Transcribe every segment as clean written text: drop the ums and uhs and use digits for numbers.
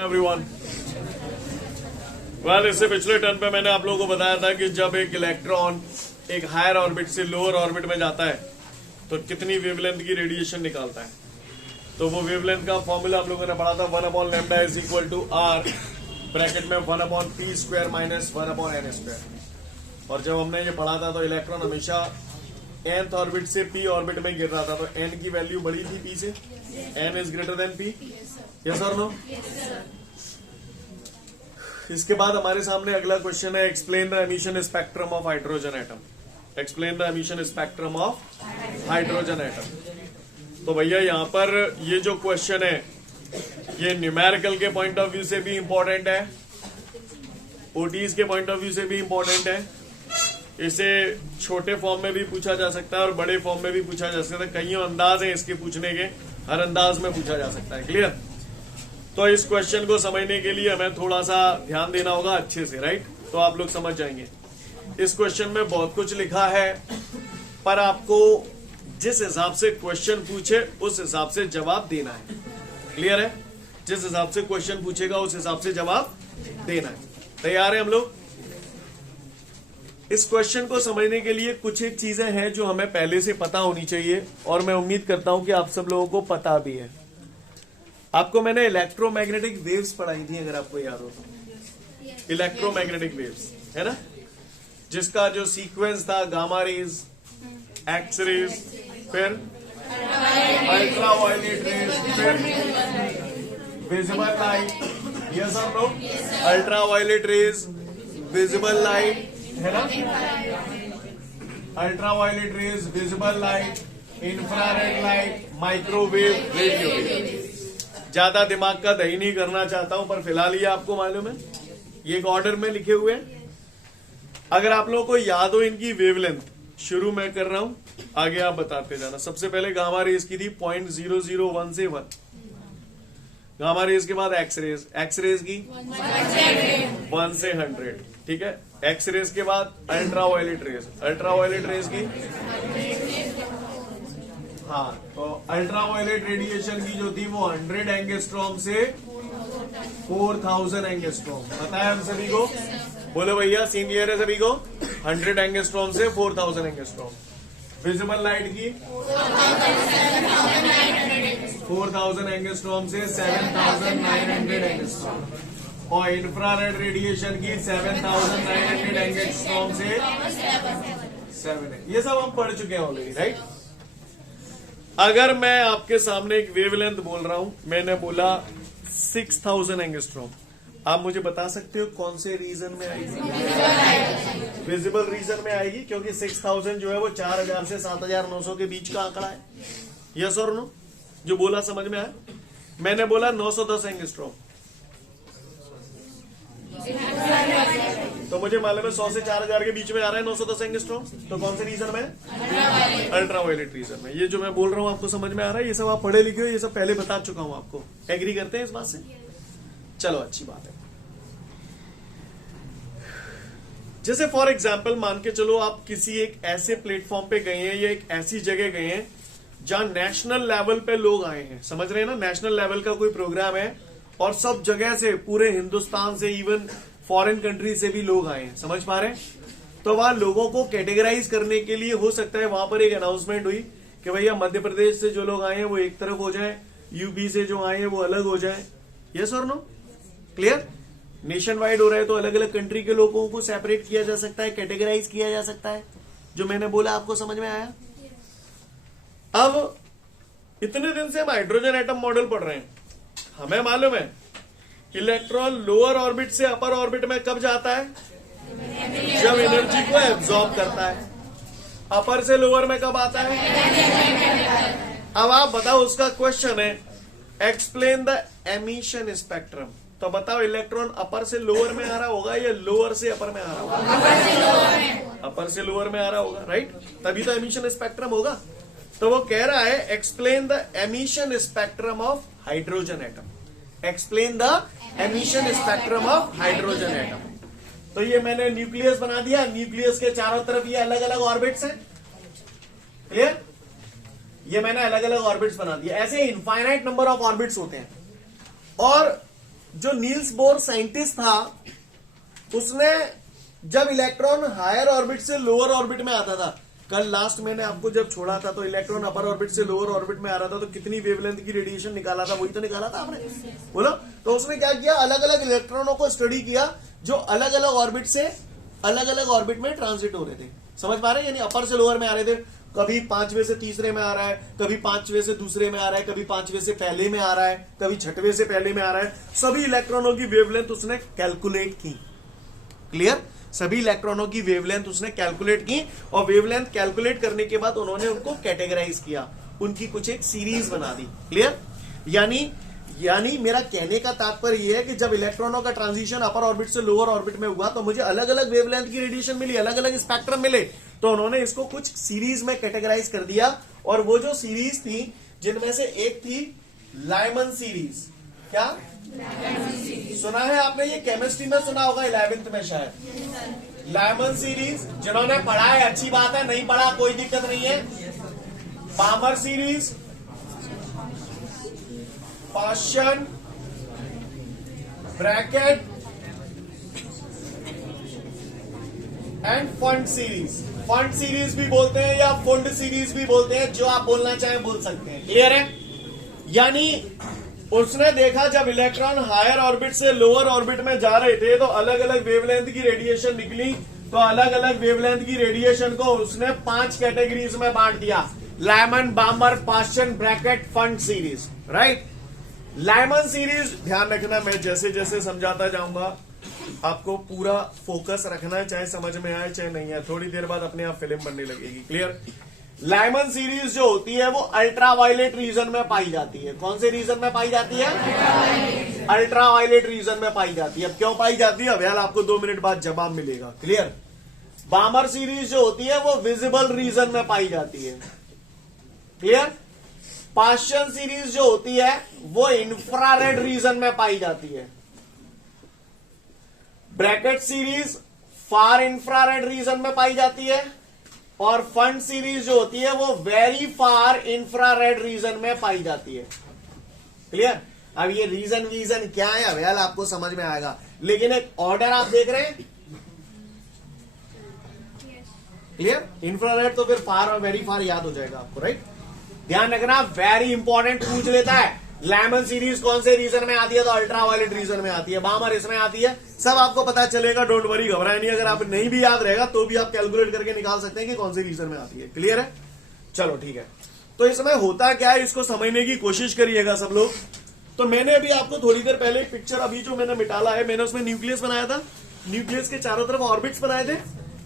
Everyone, well इससे पिछले turn पे मैंने आप लोगों को बताया था कि जब एक इलेक्ट्रॉन एक हायर ऑर्बिट से लोअर ऑर्बिट में जाता है तो कितनी वेवलेंथ की रेडिएशन निकालता है। तो वो वेवलेंथ का फॉर्मूला हम लोगों ने पढ़ा था 1/λ is equal to R bracket में 1/p² माइनस 1/n²। और जब हमने ये पढ़ा था तो इलेक्ट्रॉन हमेशा nth ऑर्बिट से p ऑर्बिट में गिर रहा था, तो n की वैल्यू बड़ी थी p से, n is greater than p, yes और नो। इसके बाद हमारे सामने अगला क्वेश्चन है explain the emission spectrum of hydrogen atom. Explain the emission spectrum of hydrogen atom. तो भैया यहाँ पर ये जो क्वेश्चन है ये न्यूमेरिकल के पॉइंट ऑफ व्यू से भी इंपॉर्टेंट है, ओटीज के पॉइंट ऑफ व्यू से भी इंपॉर्टेंट है। इसे छोटे फॉर्म में भी पूछा जा सकता है और बड़े फॉर्म में भी पूछा जा सकता है। कई अंदाज है इसके पूछने के, हर अंदाज में पूछा जा सकता है। क्लियर? तो इस क्वेश्चन को समझने के लिए हमें थोड़ा सा ध्यान देना होगा अच्छे से, राइट? तो आप लोग समझ जाएंगे। इस क्वेश्चन में बहुत कुछ लिखा है, पर आपको जिस हिसाब से क्वेश्चन पूछे उस हिसाब से जवाब देना है। क्लियर है? जिस हिसाब से क्वेश्चन पूछेगा उस हिसाब से जवाब देना है। तैयार है हम लोग? इस क्वेश्चन को समझने के लिए कुछ एक चीजें हैं जो हमें पहले से पता होनी चाहिए, और मैं उम्मीद करता हूं कि आप सब लोगों को पता भी है। आपको मैंने इलेक्ट्रोमैग्नेटिक वेव्स पढ़ाई थी, अगर आपको याद हो तो। इलेक्ट्रोमैग्नेटिक वेव्स है ना, जिसका जो सीक्वेंस था गामा रेज, एक्स रेज, फिर अल्ट्रावायलेट रेज, फिर विजिबल लाइट, यस और no? Ultraviolet rays, visible light, है ना? Ultraviolet rays, visible light, infrared light, microwave, radio wave. ज्यादा दिमाग का दही नहीं करना चाहता हूं, पर फिलहाल ये आपको मालूम है, ये एक ऑर्डर में लिखे हुए हैं। अगर आप लोगों को याद हो इनकी वेवलेंथ, शुरू मैं कर रहा हूं, आगे आप बताते जाना। सबसे पहले गामा रेज की थी 0.001 से 1, गामा रेज के बाद एक्स रेज, एक्स रेज की 1 से 100, ठीक है? एक्स रेज के बाद अल्ट्रावायलेट रेज, अल्ट्रावायलेट रेज की, हाँ, तो अल्ट्रावायलेट रेडिएशन की जो थी वो 100 एंगस्ट्रॉम से 4000 एंगस्ट्रॉम। पता है हम सभी को? बोलो भैया, सीन क्लियर है सभी को? 100 एंगस्ट्रॉम से 4000 एंगस्ट्रॉम। विजिबल लाइट की 4000 एंगस्ट्रॉम से 7900 एंगस्ट्रॉम, और इंफ्रारेड रेडिएशन की 7900 एंगस्ट्रॉम से 7। ये सब हम पढ़ चुके हैं ऑलरेडी, राइट? अगर मैं आपके सामने एक वेवलेंथ बोल रहा हूं, मैंने बोला 6000 एंगस्ट्रॉम, आप मुझे बता सकते हो कौन से रीजन में आएगी? विजिबल रीजन में आएगी, क्योंकि 6000 जो है वो 4000 से 7900 के बीच का आंकड़ा है। यस और नो? जो बोला समझ में आया? मैंने बोला 910 एंगस्ट्रॉम, तो मुझे मालूम है 100 से 4000 के बीच में आ रहा है 910 एंगस्ट्रॉम। तो कौन से रीजन में? अल्ट्रावायलेट रीजन में। ये जो मैं बोल रहा हूं आपको समझ में आ रहा है? ये सब आप पढ़े लिखे हो, ये सब पहले बता चुका हूं आपको। एग्री करते हैं इस बात से? चलो, अच्छी बात है। जैसे फॉर एग्जाम्पल मान के चलो आप किसी एक ऐसे प्लेटफॉर्म पे गए हैं या एक ऐसी जगह गए हैं जहां नेशनल लेवल पे लोग आए हैं। समझ रहे हैं ना? नेशनल लेवल का कोई प्रोग्राम है और सब जगह से, पूरे हिंदुस्तान से, इवन फॉरेन कंट्री से भी लोग आए हैं। समझ पा रहे हैं? तो वहां लोगों को कैटेगराइज करने के लिए हो सकता है वहां पर एक अनाउंसमेंट हुई कि भैया मध्य प्रदेश से जो लोग आए हैं वो एक तरफ हो जाए, यूपी से जो आए हैं वो अलग हो जाए। यस और नो? क्लियर? नेशन वाइड हो रहा है तो अलग अलग कंट्री के लोगों को सेपरेट किया जा सकता है, कैटेगराइज किया जा सकता है। जो मैंने बोला आपको समझ में आया? अब इतने दिन से हम हाइड्रोजन एटम मॉडल पढ़ रहे हैं, हमें मालूम है इलेक्ट्रॉन लोअर ऑर्बिट से अपर ऑर्बिट में कब जाता है? जब एनर्जी को एब्जॉर्ब करता है। अपर से लोअर में कब आता है? अब आप बताओ, उसका क्वेश्चन है एक्सप्लेन द एमिशन स्पेक्ट्रम। तो बताओ इलेक्ट्रॉन अपर से लोअर में आ रहा होगा या लोअर से अपर में आ रहा होगा? अपर से लोअर में आ रहा होगा, राइट? तभी तो एमिशन स्पेक्ट्रम होगा। तो वो कह रहा है explain the emission spectrum of hydrogen atom. Explain the emission spectrum of hydrogen atom. तो ये मैंने न्यूक्लियस बना दिया, न्यूक्लियस के चारों तरफ ये अलग अलग ऑर्बिट्स हैं। क्लियर? ये मैंने अलग अलग ऑर्बिट्स बना दिया। ऐसे इनफाइनाइट नंबर ऑफ ऑर्बिट्स होते हैं और जो नील्स बोर साइंटिस्ट था, उसने जब इलेक्ट्रॉन हायर ऑर्बिट से लोअर ऑर्बिट में आता था, कल लास्ट मैंने आपको जब छोड़ा था तो इलेक्ट्रॉन अपर ऑर्बिट से लोअर ऑर्बिट में आ रहा था तो कितनी वेवलेंथ की रेडिएशन निकाला था, वही तो निकाला था आपने, बोलो। तो उसने क्या किया, अलग अलग इलेक्ट्रॉनों को स्टडी किया जो अलग अलग ऑर्बिट से अलग अलग ऑर्बिट में ट्रांजिट हो रहे थे। समझ पा रहे हैं, यानी अपर से लोअर में आ रहे थे, कभी पांचवें से तीसरे में आ रहा है, कभी पांचवें से दूसरे में आ रहा है, कभी पांचवें से पहले में आ रहा है, कभी छठवें से पहले में आ रहा है। सभी इलेक्ट्रॉनों की वेवलेंथ उसने कैलकुलेट की। क्लियर, सभी इलेक्ट्रॉनों की वेवलेंथ उसने कैलकुलेट की और वेवलेंथ कैलकुलेट करने के बाद उन्होंने उनको कैटेगराइज किया, उनकी कुछ एक सीरीज बना दी। क्लियर, यानी मेरा कहने का तात्पर्य यह है कि जब इलेक्ट्रॉनों का ट्रांजिशन अपर ऑर्बिट से लोअर ऑर्बिट में हुआ तो मुझे अलग अलग वेवलेंथ की रेडिएशन मिली, अलग अलग स्पेक्ट्रम मिले, तो उन्होंने इसको कुछ सीरीज में कैटेगराइज कर दिया। और वो जो सीरीज थी, जिनमें से एक थी लाइमन सीरीज। क्या सुना है आपने, ये केमिस्ट्री में सुना होगा 11th में शायद, लाइमन सीरीज। जिन्होंने पढ़ा है अच्छी बात है, नहीं पढ़ा कोई दिक्कत नहीं है। बामर series, पाश्चन, bracket end fund series. Fund series भी बोलते हैं या फंड सीरीज भी बोलते हैं, जो आप बोलना चाहें बोल सकते हैं। क्लियर है, यानी उसने देखा जब इलेक्ट्रॉन हायर ऑर्बिट से लोअर ऑर्बिट में जा रहे थे तो अलग अलग वेवलेंथ की रेडिएशन निकली, तो अलग अलग वेवलेंथ की रेडिएशन को उसने 5 कैटेगरीज में बांट दिया, Lyman, Balmer, Paschen, Brackett, Pfund series. Right, Lyman series ध्यान रखना, मैं जैसे जैसे समझाता जाऊंगा आपको पूरा फोकस रखना, चाहे समझ में आए चाहे नहीं आए, थोड़ी देर बाद अपने आप फिल्म बनने लगेगी। क्लियर, लाइमन सीरीज जो होती है वो अल्ट्रावायलेट रीजन में पाई जाती है। कौन से रीजन में पाई जाती है? अल्ट्रावायलेट रीजन में पाई जाती है। अब क्यों पाई जाती है, अब आपको 2 मिनट बाद जवाब मिलेगा। क्लियर, बामर सीरीज जो होती है वो विजिबल रीजन में पाई जाती है। क्लियर, पाश्चन सीरीज जो होती है वो इंफ्रारेड रीजन में पाई जाती है। ब्रैकेट सीरीज फार इंफ्रारेड रीजन में पाई जाती है और फंड सीरीज जो होती है वो वेरी फार इंफ्रारेड रीजन में पाई जाती है। क्लियर, अब ये रीजन क्या है अब यार आपको समझ में आएगा, लेकिन एक ऑर्डर आप देख रहे हैं। क्लियर, इंफ्रारेड तो फिर फार और वेरी फार याद हो जाएगा आपको। राइट, ध्यान रखना, वेरी इंपॉर्टेंट पूछ लेता है। लाइमन सीरीज कौन से रीजन में आती है, तो अल्ट्रावायलेट रीजन में आती है, बामर इसमें आती है, सब आपको पता चलेगा। डोंट वरी, घबराए नहीं। अगर आप नहीं भी याद रहेगा तो भी आप कैलकुलेट करके निकाल सकते हैं कि कौन से रीजन में आती है। क्लियर है, चलो ठीक है। तो इसमें होता क्या है, इसको समझने की कोशिश करिएगा सब लोग। तो मैंने अभी आपको थोड़ी देर पहले पिक्चर अभी जो मैंने मिटाला है, मैंने उसमें न्यूक्लियस बनाया था। न्यूक्लियस के चारों तरफ ऑर्बिट्स बनाए थे।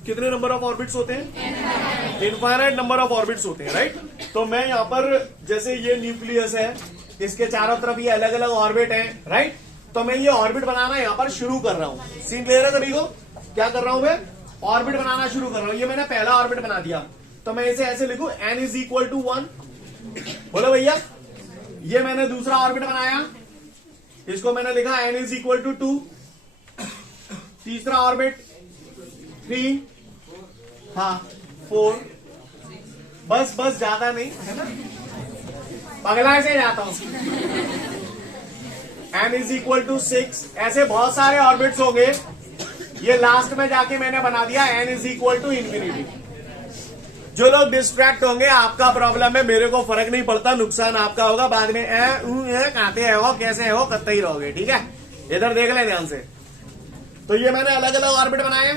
कितने नंबर ऑफ ऑर्बिट्स होते हैं? इनफाइनाइट नंबर ऑफ ऑर्बिट्स होते हैं। राइट, तो मैं यहां पर जैसे ये न्यूक्लियस है, इसके चारों तरफ ये अलग अलग ऑर्बिट है। राइट, तो मैं ये ऑर्बिट बनाना यहां पर शुरू कर रहा हूं। सीन क्लियर है सभी को? क्या कर रहा हूं मैं? ऑर्बिट बनाना शुरू कर रहा हूं। ये मैंने पहला ऑर्बिट बना दिया, तो मैं इसे ऐसे लिखूं, n इज इक्वल टू 1। बोलो भैया, ये मैंने दूसरा ऑर्बिट बनाया, इसको मैंने लिखा n इज इक्वल टू 2। तीसरा ऑर्बिट 3, हाँ 4, बस ज्यादा नहीं है ना, अगला से जाता हूं। n is equal to 6। ऐसे बहुत सारे ऑर्बिट्स होंगे, ये लास्ट में जाके मैंने बना दिया n is equal to infinity. जो लोग डिस्ट्रैक्ट होंगे आपका प्रॉब्लम है, मेरे को फर्क नहीं पड़ता, नुकसान आपका होगा। बाद में कहते है वो कैसे है वो करते ही रहोगे। ठीक है, इधर देख ले ध्यान से। तो ये मैंने अलग अलग ऑर्बिट बनाए।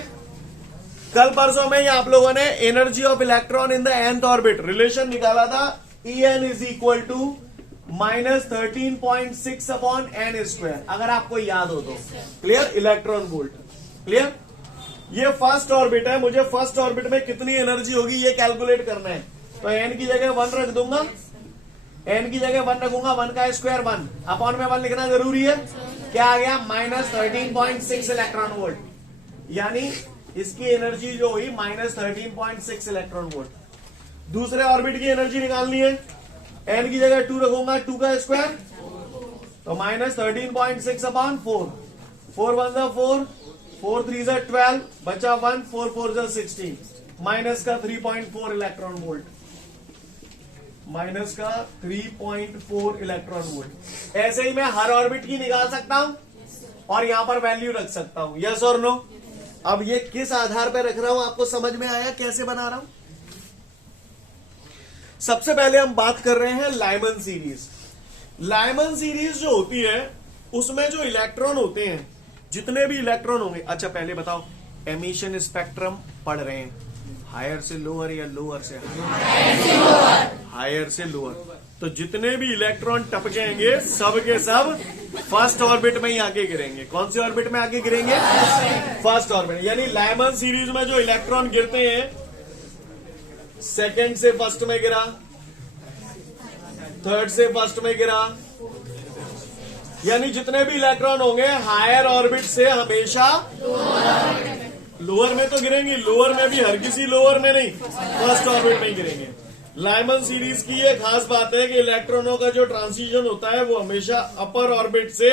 कल परसों में ये आप लोगों ने energy of electron in the nth orbit relation निकाला था, En is equal to -13.6 upon n square, अगर आपको याद हो तो। Clear, electron volt. क्लियर, ये फर्स्ट ऑर्बिट है, मुझे फर्स्ट ऑर्बिट में कितनी एनर्जी होगी ये कैलकुलेट करना है। तो n की जगह 1 रख दूंगा, n की जगह 1 रखूंगा, 1 का स्क्वायर 1, अपॉन में 1 लिखना जरूरी है। क्या आ गया? -13.6 इलेक्ट्रॉन वोल्ट, यानी इसकी एनर्जी जो हुई -13.6 इलेक्ट्रॉन वोल्ट। दूसरे ऑर्बिट की एनर्जी निकालनी है, n की जगह 2 रखूंगा, 2 का स्क्वायर, तो -13.6 अपॉन 4, 4 1 जा 4, 4 3 जा 12, बचा 1, 4 4 जा 16, माइनस का 3.4 इलेक्ट्रॉन वोल्ट, माइनस का 3.4 इलेक्ट्रॉन वोल्ट। ऐसे ही मैं हर ऑर्बिट की निकाल सकता हूं। और यहां पर वैल्यू रख सकता हूं, यस और नो। अब ये किस आधार पर रख रहा हूं आपको समझ में आया कैसे बना रहा हूं? सबसे पहले हम बात कर रहे हैं लाइमन सीरीज। लाइमन सीरीज जो होती है उसमें जो इलेक्ट्रॉन होते हैं, जितने भी इलेक्ट्रॉन होंगे, अच्छा पहले बताओ एमिशन स्पेक्ट्रम पढ़ रहे हैं, हायर से लोअर या लोअर से हायर? हायर से लोअर। तो जितने भी इलेक्ट्रॉन टपकेंगे सब के सब फर्स्ट ऑर्बिट में ही आगे गिरेंगे। कौन से ऑर्बिट में आगे गिरेंगे? First orbit. यानी लाइमन सीरीज में जो इलेक्ट्रॉन गिरते हैं, सेकंड से फर्स्ट में गिरा, थर्ड से फर्स्ट में गिरा, यानी जितने भी इलेक्ट्रॉन होंगे हायर ऑर्बिट से हमेशा लोअर में तो गिरेंगे। लोअर में भी हर किसी लोअर में नहीं, फर्स्ट ऑर्बिट में ही गिरेंगे। लाइमन सीरीज की ये खास बात है कि इलेक्ट्रॉनों का जो ट्रांजिशन होता है वो हमेशा अपर ऑर्बिट से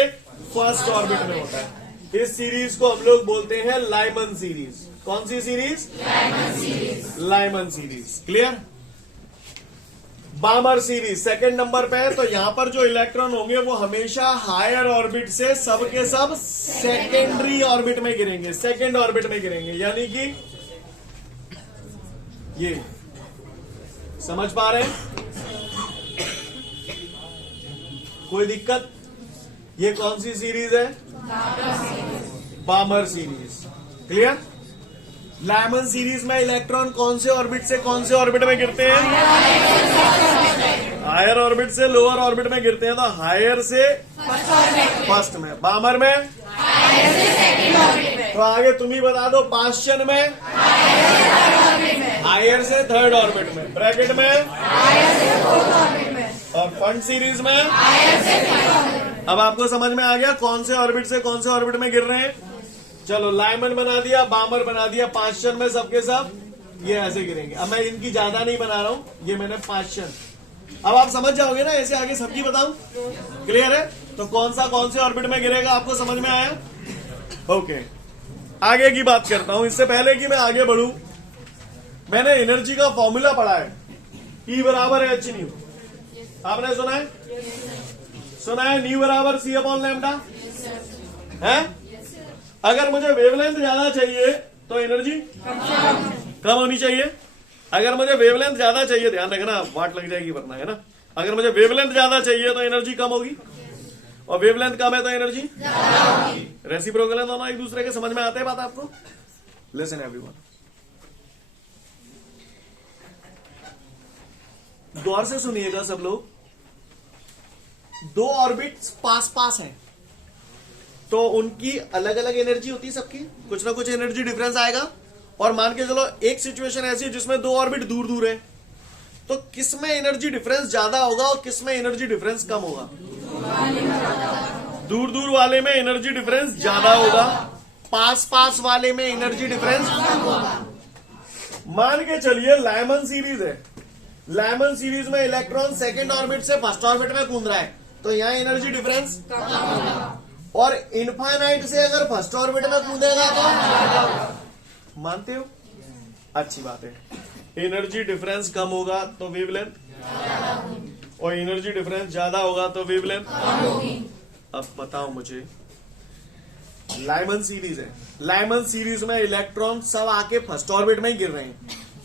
फर्स्ट ऑर्बिट में होता है। इस सीरीज को हम लोग बोलते हैं लाइमन सीरीज। कौन सी series? Lyman series. Clear? Balmer series second number पे है। तो यहां पर जो इलेक्ट्रॉन होंगे वो हमेशा हायर ऑर्बिट से सब के सब सेकेंडरी ऑर्बिट में गिरेंगे, सेकेंड ऑर्बिट में गिरेंगे। यानी कि ये समझ पा रहे हैं? कोई दिक्कत? ये कौन सी सीरीज है? बामर सीरीज। क्लियर? लाइमन सीरीज में इलेक्ट्रॉन कौन से ऑर्बिट से कौन से ऑर्बिट में गिरते हैं? हायर ऑर्बिट से लोअर ऑर्बिट में गिरते हैं। तो हायर से फर्स्ट में, बामर में हायर से सेकंड ऑर्बिट में। तो आगे तुम ही बता दो, पाश्चन में हायर से थर्ड ऑर्बिट में, ब्रैकेट में हायर से फोर्थ ऑर्बिट में, और फंड सीरीज में हायर से फिफ्थ ऑर्बिट। अब आपको समझ में आ गया कौन से ऑर्बिट से कौन से ऑर्बिट में गिर रहे हैं? चलो लाइमन बना दिया, बामर बना दिया, पाश्चन में सबके सब ये ऐसे गिरेंगे। अब मैं इनकी ज्यादा नहीं बना रहा हूं, ये मैंने पाश्चन। अब आप समझ जाओगे ना, ऐसे आगे सबकी बताऊं? क्लियर है? तो कौन से ऑर्बिट में गिरेगा आपको समझ में आया? ओके, आगे की बात करता हूं। इससे पहले कि मैं आगे बढ़ूं, मैंने एनर्जी का फॉर्मूला पढ़ा है, E बराबर है h न्यू। आपने सुना है? सुना है न्यू बराबर C अपॉन लैम्डा है। अगर मुझे वेवलेंथ ज्यादा चाहिए तो एनर्जी कम होनी चाहिए। अगर मुझे वेवलेंथ ज्यादा चाहिए, ध्यान रखना वाट लग जाएगी वरना, है ना। अगर मुझे वेवलेंथ ज्यादा चाहिए तो एनर्जी कम होगी, और वेवलेंथ कम है तो एनर्जी ज्यादा होगी। रेसिप्रोकल है दोनों एक दूसरे के, समझ में आते हैं बात आपको? लिसन एवरीवन, गौर से सुनिएगा सब लोग। दो ऑर्बिट्स पास पास हैं तो उनकी अलग अलग एनर्जी होती है सबकी, कुछ ना कुछ एनर्जी डिफरेंस आएगा। और मान के चलो एक सिचुएशन ऐसी है जिसमें दो ऑर्बिट दूर दूर है, तो किस में एनर्जी डिफरेंस ज्यादा होगा और किस में एनर्जी डिफरेंस कम होगा? दूर दूर वाले में एनर्जी डिफरेंस ज्यादा होगा, पास पास वाले में एनर्जी डिफरेंस कम होगा। मान के चलिए लाइमन सीरीज है, लाइमन सीरीज में इलेक्ट्रॉन सेकेंड ऑर्बिट से फर्स्ट ऑर्बिट में कूद रहा है, तो यहां एनर्जी डिफरेंस कम होगा। और इनफाइनाइट से अगर फर्स्ट ऑर्बिट में कूदेगा तो मानते हो? अच्छी बात है। एनर्जी डिफरेंस कम होगा तो वेवलेंथ, और एनर्जी डिफरेंस ज्यादा होगा तो वेवलेंथ। अब बताओ मुझे, लाइमन सीरीज है, लाइमन सीरीज में इलेक्ट्रॉन सब आके फर्स्ट ऑर्बिट में ही गिर रहे हैं,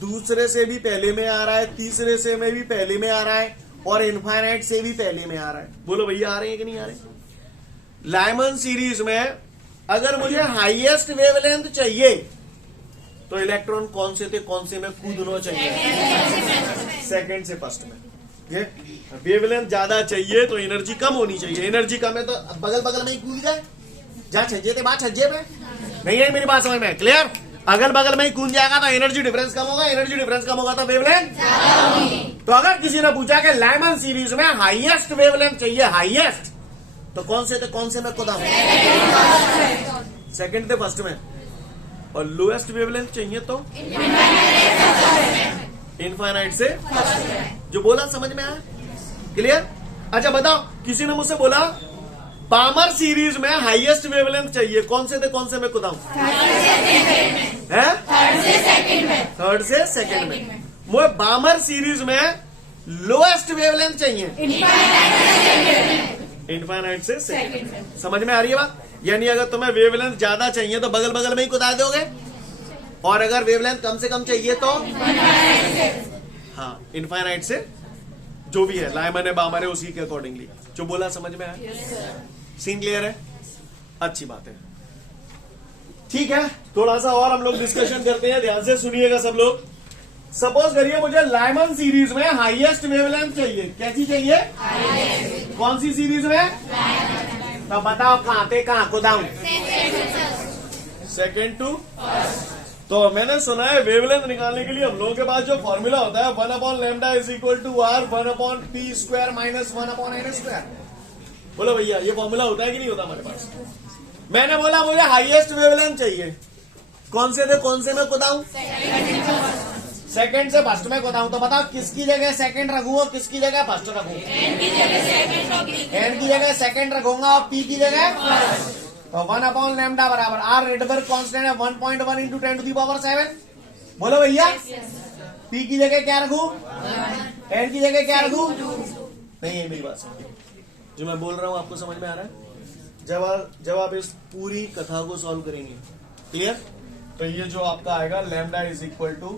दूसरे से भी पहले में आ रहा है, तीसरे से में भी पहले में आ रहा है, और इनफाइनाइट से भी पहले में आ रहा है। बोलो भैया आ रहे हैं कि नहीं आ रहे? लाइमन सीरीज में अगर मुझे हाईएस्ट वेवलेंथ चाहिए तो इलेक्ट्रॉन कौन से थे कौन से में कूदना चाहिए? सेकंड से फर्स्ट में। ये वेवलेंथ ज्यादा चाहिए तो एनर्जी कम होनी चाहिए, एनर्जी कम है तो बगल बगल में ही कूद जाए, जहां छज्जे थे बात छज्जे पे। नहीं है मेरी बात समझ में? क्लियर? अगल बगल में ही कूद जाएगा तो एनर्जी डिफरेंस कम होगा, एनर्जी डिफरेंस कम होगा तो वेवलेंथ ज्यादा होगी। तो अगर किसी ने पूछा कि लाइमन सीरीज में हाईएस्ट वेवलेंथ चाहिए, हाईएस्ट, तो कौन से थे कौन से में कूदा? सेकंड थे फर्स्ट में। और लोएस्ट वेवलेंथ चाहिए तो इनफाइनाइट से फर्स्ट में। जो बोला समझ में आया? क्लियर? अच्छा बताओ, किसी ने मुझसे बोला बामर सीरीज में हाईएस्ट वेवलेंथ चाहिए, कौन से थे कौन से में कुदाऊं? थर्ड से सेकंड में। मुझे बामर सीरीज में लोएस्ट वेवलेंथ चाहिए, इनफाइनाइट से सेकंड में। समझ में आ रही है बात? यानी अगर तुम्हें वेवलेंथ ज्यादा चाहिए तो बगल बगल में ही कुदा दोगे, और अगर वेवलेंथ कम से कम चाहिए तो हाँ इनफाइनाइट से जो भी है लाइमन है बामर है उसी के अकॉर्डिंगली। जो बोला समझ में आया? सीन क्लियर है? अच्छी बात है। ठीक है, थोड़ा सा और हम लोग डिस्कशन करते हैं, ध्यान से सुनिएगा सब लोग। सपोज करिए मुझे लाइमन सीरीज में हाईएस्ट वेवलेंथ चाहिए। कैसी चाहिए? कौन सी सीरीज में? तो बताओ कहां थे, कहां को दाऊं? Second to. तो मैंने सुना है वेवलेंथ निकालने के लिए हम लोगों के पास जो फॉर्मूला होता है 1/λ is equal to R 1/p² minus 1/n²। बोलो भैया ये फॉर्मूला होता है कि नहीं होता हमारे पास? मैंने बोला मुझे हाईएस्ट वेवलेंथ चाहिए। कौन से थे, कौन से में कुदाऊं? सेकंड से फर्स्ट में कुदाऊं। तो बताओ किसकी जगह सेकंड रखूं और किसकी जगह फर्स्ट रखूं? एन की जगह सेकंड रखूंगा और पी की जगह फर्स्ट। तो 1/λ बराबर आर रेडबर्ग कांस्टेंट है 1.1 इंटू 10⁻⁷। बोलो भैया पी की जगह क्या रखूं, एन की जगह क्या रखूं? नहीं है मेरी बात समझ, जो मैं बोल रहा हूं आपको समझ में आ रहा है? जब आप इस पूरी कथा को सॉल्व करेंगे, क्लियर? तो ये जो आपका आएगा lambda is equal to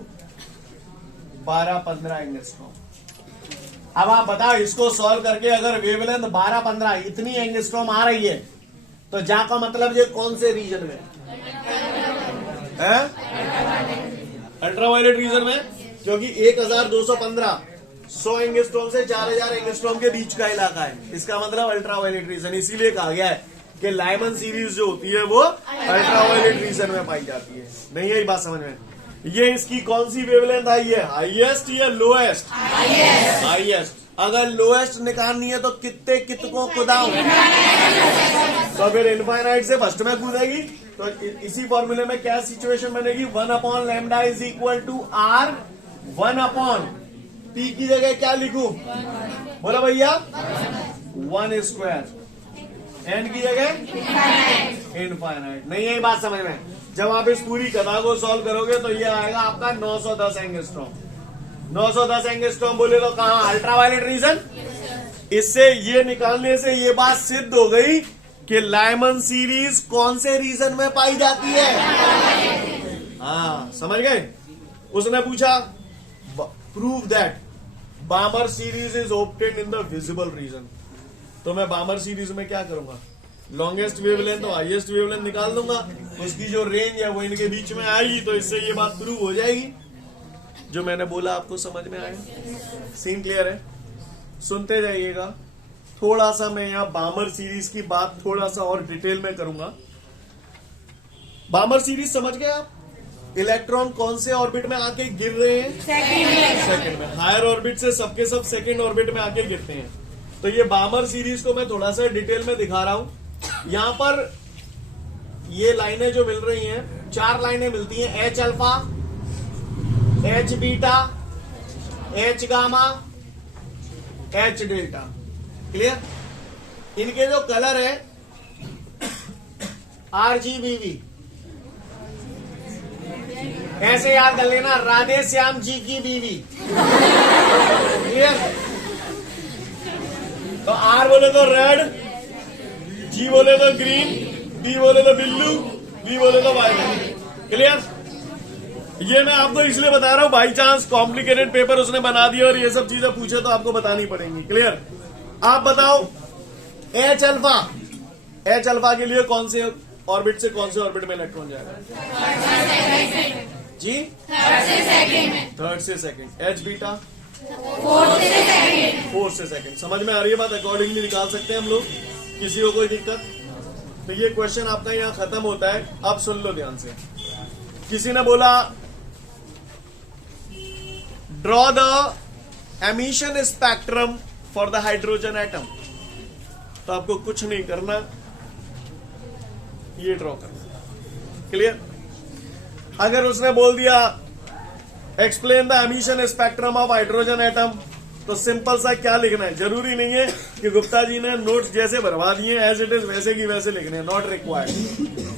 12-15 angstrom. अब आप बताओ इसको सॉल्व करके अगर वेवलेंथ 12-15 इतनी एंगस्ट्रॉम आ रही है तो जा का मतलब ये कौन से रीजन में है? अल्ट्रावायलेट रीजन में, क्योंकि 1215 100 एंगस्ट्रॉम से 4000 एंगस्ट्रॉम के बीच का इलाका है। इसका मतलब अल्ट्रावायलेट रीजन। इसीलिए कहा गया है कि लाइमन सीरीज जो होती है वो अल्ट्रावायलेट रीजन में पाई जाती है। नहीं यही बात समझ में? ये इसकी कौन सी वेवलेंथ आई है, हाईएस्ट या लोएस्ट? हाईएस्ट। अगर लोएस्ट निकालनी है तो कितकों कुदाऊं? तो फिर इनफाइनाइट से फर्स्ट में कूदेगी। तो इसी फॉर्मूले में क्या सिचुएशन बनेगी? 1/λ is equal to are 1/p की जगह क्या लिखूं? बोला भैया 1²। एन की जगह इनफाइनाइट। नहीं यही बात समझ में? जब आप इस पूरी कथा को सॉल्व करोगे तो ये आएगा आपका 910 एंगस्ट्रॉम। 910 एंगस्ट्रॉम बोले तो कहां? Ultraviolet region. इससे ये निकालने से ये बात सिद्ध हो गई कि लाइमन सीरीज कौन से रीजन में पाई जाती है। हाँ समझ गए? उसने पूछा prove that बामर series is obtained in the visible region. तो मैं बामर सीरीज में क्या करूंगा? लॉन्गेस्ट वेवलेंथ और हाईएस्ट वेवलेंथ निकाल दूंगा, उसकी जो रेंज है वो इनके बीच में आएगी। तो इससे ये बात प्रूव हो जाएगी। जो मैंने बोला आपको समझ में आया? सीन क्लियर है? सुनते जाइएगा। थोड़ा सा मैं यहाँ बामर सीरीज की बात थोड़ा सा और डिटेल में करूंगा। बामर सीरीज समझ गए आप? इलेक्ट्रॉन कौन से ऑर्बिट में आके गिर रहे हैं? सेकंड में। हायर ऑर्बिट से सबके सब सेकंड ऑर्बिट में आके गिरते हैं। तो ये बामर सीरीज को मैं थोड़ा सा डिटेल में दिखा रहा हूं। यहां पर ये लाइनें जो मिल रही हैं, 4 लाइनें मिलती हैं, H alpha, H beta, H gamma, H delta. Clear? इनके जो कलर है RGBV, ऐसे याद कर लेना, राधे श्याम जी की बीवी। क्लियर? तो R बोले तो रेड, G बोले तो ग्रीन, B बोले तो बिल्लू, B बोले तो वायलेट। क्लियर? ये मैं आपको इसलिए बता रहा हूं, बाई चांस कॉम्प्लिकेटेड पेपर उसने बना दिया और ये सब चीजें पूछे तो आपको बतानी पड़ेंगी। क्लियर? आप बताओ H अल्फा, H अल्फा के लिए कौन से ऑर्बिट से कौन से ऑर्बिट में इलेक्ट्रॉन जाएगा? जी थर्ड से सेकंड। H बीटा फोर्थ से सेकंड। समझ में आ रही है बात? अकॉर्डिंगली निकाल सकते हैं हम लोग, किसी को कोई दिक्कत? तो ये क्वेश्चन आपका यहाँ खत्म होता है। अब सुन लो ध्यान से। किसी ने बोला draw the emission spectrum for the hydrogen atom. तो आपको कुछ नहीं करना, ये ड्रॉ करना। क्लियर? अगर उसने बोल दिया explain the emission spectrum of hydrogen atom, तो सिंपल सा क्या लिखना है? जरूरी नहीं है कि गुप्ता जी ने नोट्स जैसे भरवा दिए एज इट इज वैसे की वैसे लिखने हैं, नॉट रिक्वायर्ड।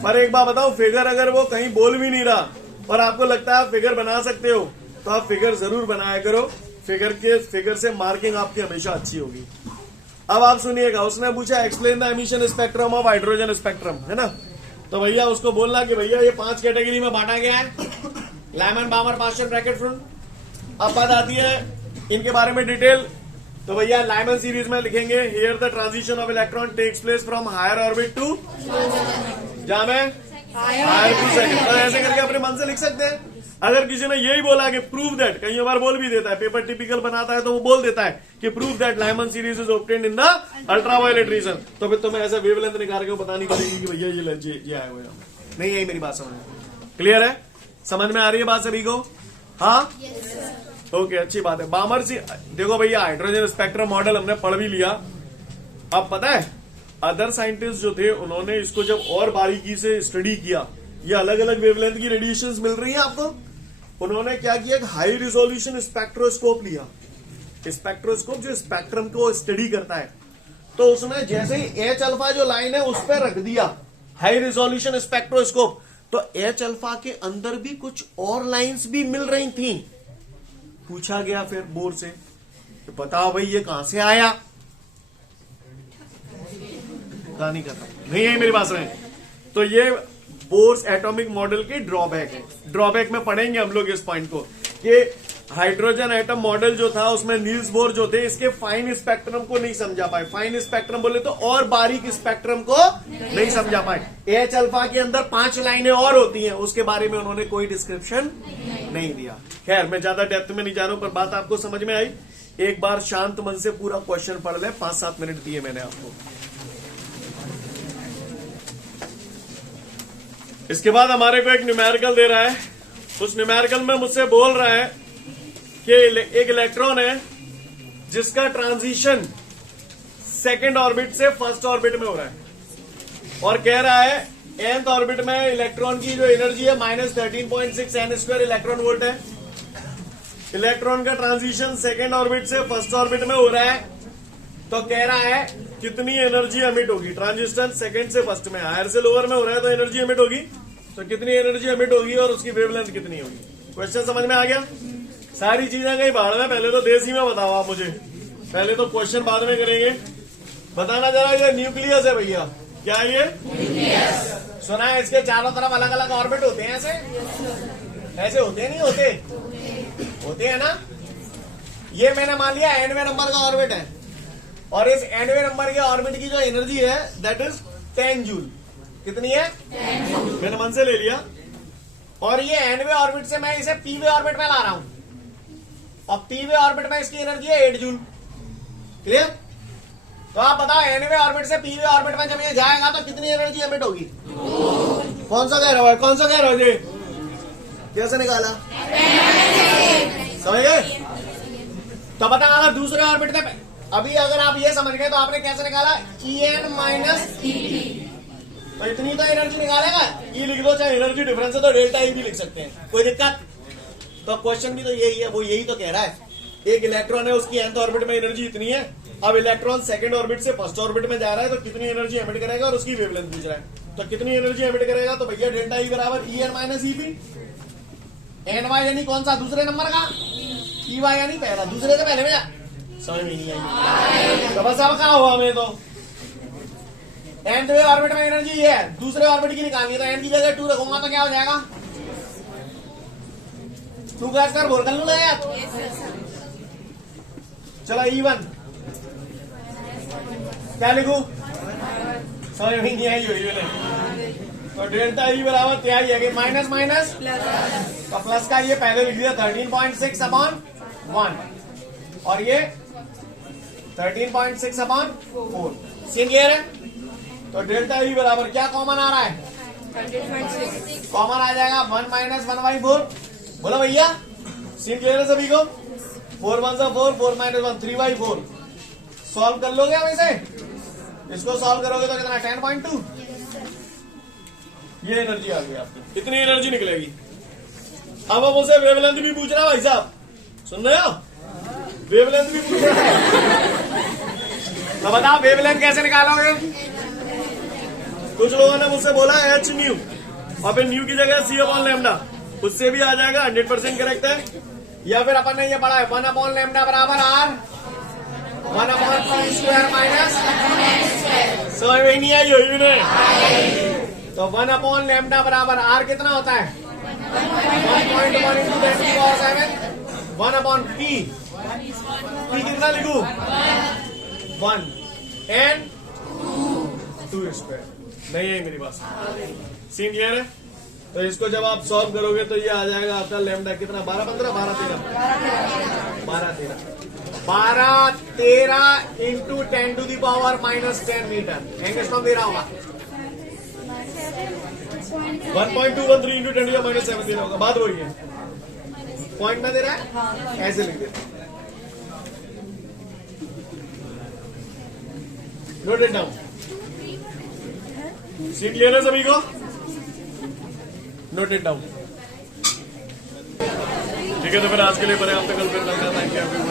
पर एक बात बताओ, फिगर अगर वो कहीं बोल भी नहीं रहा और आपको लगता है आप फिगर बना सकते हो, तो आप फिगर जरूर बनाया करो। फिगर से मार्किंग आपकी हमेशा अच्छी होगी। अब आप सुनिएगा, उसने पूछा explain the emission spectrum of hydrogen spectrum, है ना। तो भैया उसको बोलना कि भैया ये 5 कैटेगरी में बांटा गया है, लाइमन बामर पास्चर ब्रैकेट फ्रंट। अब बात आती है इनके बारे में डिटेल। तो भैया लाइमन सीरीज में लिखेंगे here the transition of electron takes place from higher orbit to, जहां में हायर टू सेकंड। तो ऐसे करके अपने मन से लिख सकते हैं। अगर किसी ने यही बोला कि प्रूव दैट, कई बार बोल भी देता है, पेपर टिपिकल बनाता है तो वो बोल देता है कि prove that Lyman series is obtained in the ultraviolet region, तो फिर तुम्हें ऐसा वेवलेंथ निकाल के बतानी पड़ेगी कि भैया ये आए हुए हैं। नहीं, यही मेरी बात समझ में क्लियर है? समझ में आ रही है बात सभी को? हाँ, ओके, अच्छी बात है। बामर सी, देखो भैया हाइड्रोजन स्पेक्ट्रम मॉडल हमने पढ़ भी लिया। अब पता है अदर साइंटिस्ट जो थे उन्होंने इसको जब और बारीकी से स्टडी किया, ये अलग अलग वेवलेंथ की रेडिएशंस मिल रही है आपको, उन्होंने क्या किया, एक हाई रिजोल्यूशन स्पेक्ट्रोस्कोप लिया। स्पेक्ट्रोस्कोप जो स्पेक्ट्रम को स्टडी करता है, तो उसने जैसे ही एच अल्फा जो लाइन है उस पर रख दिया हाई रिजोल्यूशन स्पेक्ट्रोस्कोप, तो एच अल्फा के अंदर भी कुछ और लाइंस भी मिल रही थी। पूछा गया फिर बोर्ड से, तो बताओ भाई ये कहां से आया? कहानी करता नहीं है मेरी बात में। तो ये बोर्स एटॉमिक मॉडल की ड्रॉबैक है। ड्रॉबैक में पढ़ेंगे हम लोग इस पॉइंट को कि हाइड्रोजन एटम मॉडल जो था उसमें नील्स बोर जो थे इसके फाइन स्पेक्ट्रम को नहीं समझा पाए। फाइन स्पेक्ट्रम बोले तो और बारीक स्पेक्ट्रम को नहीं समझा पाए। एच अल्फा के अंदर 5 लाइनें और होती हैं, उसके बारे में उन्होंने कोई डिस्क्रिप्शन नहीं दिया। खैर मैं ज्यादा डेप्थ में नहीं जा रहा हूं, पर बात आपको समझ में आई। एक बार शांत मन से पूरा क्वेश्चन पढ़ ले, 5-7 मिनट दिए मैंने आपको। इसके बाद हमारे को एक न्यूमेरिकल दे रहा है। उस न्यूमेरिकल में मुझसे बोल रहा है कि एक इलेक्ट्रॉन है जिसका ट्रांजिशन सेकंड ऑर्बिट से फर्स्ट ऑर्बिट में हो रहा है, और कह रहा है nth ऑर्बिट में इलेक्ट्रॉन की जो एनर्जी है -13.6 n² इलेक्ट्रॉन वोल्ट है। इलेक्ट्रॉन का ट्रांजिशन सेकंड ऑर्बिट से फर्स्ट ऑर्बिट में हो रहा है, तो कह रहा है कितनी एनर्जी एमिट होगी। ट्रांजिशन सेकंड से फर्स्ट में, हायर से लोअर में हो रहा है तो एनर्जी एमिट होगी, तो कितनी एनर्जी एमिट होगी और उसकी वेवलेंथ कितनी होगी। क्वेश्चन समझ में आ गया? सारी चीजें कहीं बाहर में, पहले तो देसी में बताओ आप मुझे, पहले तो क्वेश्चन बाद में करेंगे। बताना जरा, ये न्यूक्लियस है भैया, क्या है ये? न्यूक्लियस। सुना है इसके चारों तरफ अलग अलग ऑर्बिट होते हैं, ऐसे होते नहीं होते? होते हैं ना। ये मैंने मान लिया nवें नंबर का ऑर्बिट है, और इस nवें नंबर के ऑर्बिट की जो एनर्जी है दैट इज 10 जूल। कितनी है? 10 जूल। मैंने मन से ले लिया, और ये nवें ऑर्बिट से मैं इसे pवें ऑर्बिट में ला रहा हूं, और pवें ऑर्बिट में इसकी एनर्जी है 8 जूल। क्लियर? तो आप बताओ nवें ऑर्बिट से pवें ऑर्बिट में जब ये जाएगा तो कितनी एनर्जी एमिट होगी? कौन सा कह रहा है? कौन सा कह रहा है? कैसे निकाला? समझ गए? तो बता, अगर दूसरे ऑर्बिट में, अभी अगर आप ये समझ गए तो आपने कैसे निकाला? En-Et। तो इतनी तो एनर्जी निकालेगा। ई लिख दो, चाहे एनर्जी डिफरेंस है तो डेल्टा ई भी लिख सकते हैं, कोई दिक्कत? तो क्वेश्चन भी तो यही है, वो यही तो कह रहा है। एक इलेक्ट्रॉन है, उसकी nth ऑर्बिट में एनर्जी इतनी है। अब इलेक्ट्रॉन सेकंड ऑर्बिट से फर्स्ट ऑर्बिट में जा रहा है तो कितनी एनर्जी एमिट करेगा और उसकी वेवलेंथ पूछ रहा है। तो कितनी एनर्जी एमिट करेगा? तो भैया डेल्टा ई बराबर En-Ep। ny यानी कौन सा? दूसरे नंबर का। py यानी पहला, दूसरे से पहले में जा। समझ में नहीं आई? तो बस अब कहा हुआ हमें, तो nth ऑर्बिट में एनर्जी ये है, दूसरे ऑर्बिट की निकालनी है, तो n की जगह 2 रखूंगा तो क्या हो जाएगा? 2 का स्क्वायर बोल कर लूंगा यार। चलो E1 क्या लिखूं? समझ में नहीं आई हुई मैंने। तो डेल्टा ई बराबर क्या ही है? Minus minus plus. तो प्लस का ये पहले लिख दिया 13.6/1, और ये 13.6/4। सीन क्लियर है? तो डेल्टा ई बराबर क्या कॉमन आ रहा है? 13.6 कॉमन आ जाएगा, 1 - 1/4। बोलो भैया, सीन क्लियर है सभी को? 4 1 4, 4 - 1 3/4। सॉल्व कर लोगे आप इसे? इसको सॉल्व करोगे तो कितना? 10.2। ये एनर्जी आ गई आपकी, इतनी एनर्जी निकलेगी। अब हम उसे वेवलेंथ भी पूछ रहा है भाई साहब, सुन रहे हो? वेवलेंथ भी पूछ रहा है। तो बताओ वेवलेंथ कैसे निकालोगे? कुछ लोगों ने मुझसे बोला h न्यू, और फिर न्यू की जगह c/λ, उससे भी आ जाएगा, 100% करेक्ट है। या फिर अपन ने ये पढ़ा है 1/λ बराबर r 1/p² माइनस समझ में नहीं आई हुई नहीं। तो 1/λ बराबर r कितना होता है 1.1 into 10⁻⁷ 1/p p कितना लिखूं 1 and 2²। नहीं है मेरी बात, सीन क्लियर है। तो इसको जब आप सॉल्व करोगे तो ये आ जाएगा आपका लैम्डा कितना 12-15 12-13 into 10⁻⁻10 मीटर एंगस्ट्रॉम दे रहा होगा 1.213 into 10⁻⁷ दे रहा होगा। बात वही है, पॉइंट में दे रहा है ऐसे लिख दे। Note it down. Scene clear है सभी को, नोट इट डाउन। ठीक है, तो फिर आज के लिए पर्याप्त, कल फिर मिलता है। Thank you everyone.